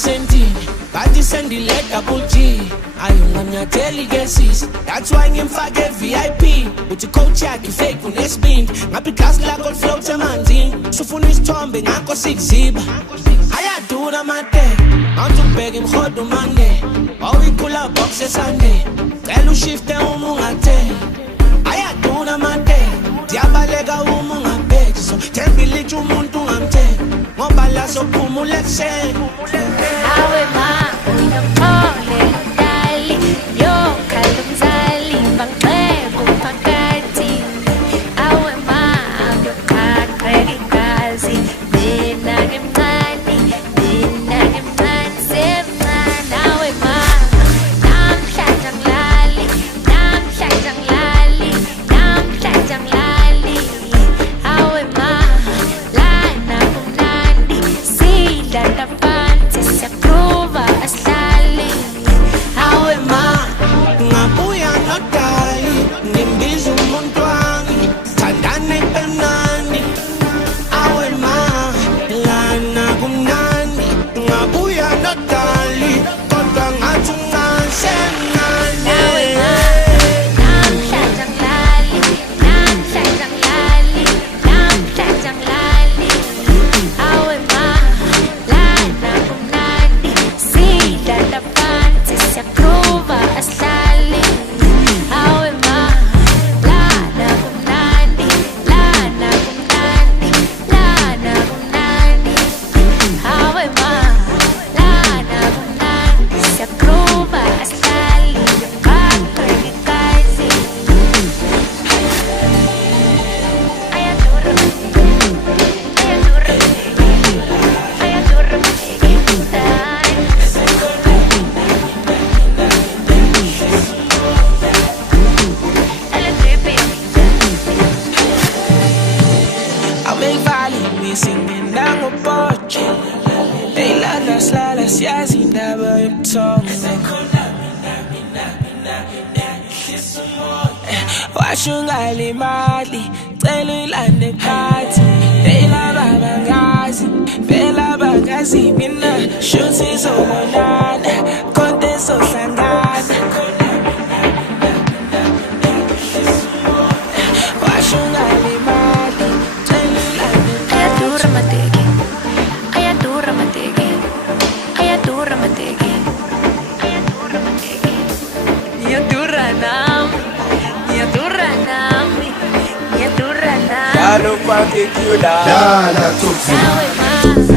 sending, bathi sendile double G. Ayungamnyatheli cases, that's why ngimfake VIP. Uthi coach yakhe fake unesibindi, ngaphi class lakho float emanzini. Sufuna isithombe ngakho sikuziba. Ayadura mate, awuthi ubheke imhodo mande. Awuyikhula box esande, cela ushifte uma ungathe. Ayadura mate, diyabaleka uma ungabheki. So thembile ithi umuntu ungamthe, ngoba la sophumula ekuseni. Awe ma, uyaphole dali, yo kalumzali bangcebo phakathi. Awe ma, uyoqaqeka igazi, mina ngimncane, semncane. Awe ma, namhlanje angilali, awe ma, lana kumnandi, sidlala phansi siyaprova asihlali. Awe ma, ngabuya nodali, ngimbiza umuntu wami, thandane emnandi. Awe ma, lana kumnandi, ngabuya nodali, kodwa ngathi uncane semncane. awe ma, namhlanje angilali, awe ma, lana kumnandi, sidlala phansi siyaprova asihlali. Awe ma, lana kumnandi, awe ma, lana kumnandi, siyaprova asihlali. Yoqaqeka igazi, ayadura Amevali singing down a porch. They let us siyazi indaba yobuthongo. Washo ungalimali, cela uyilande phansi. Phela bangazi mina, shuthi sobonana, konke sohlangana. Washo ungalimali, cela uyilande ayadura mateki, ayadura mateki, ayadura mateki, ayadura mateki. Niyadura nami, Dlala Thukzin. awe ma.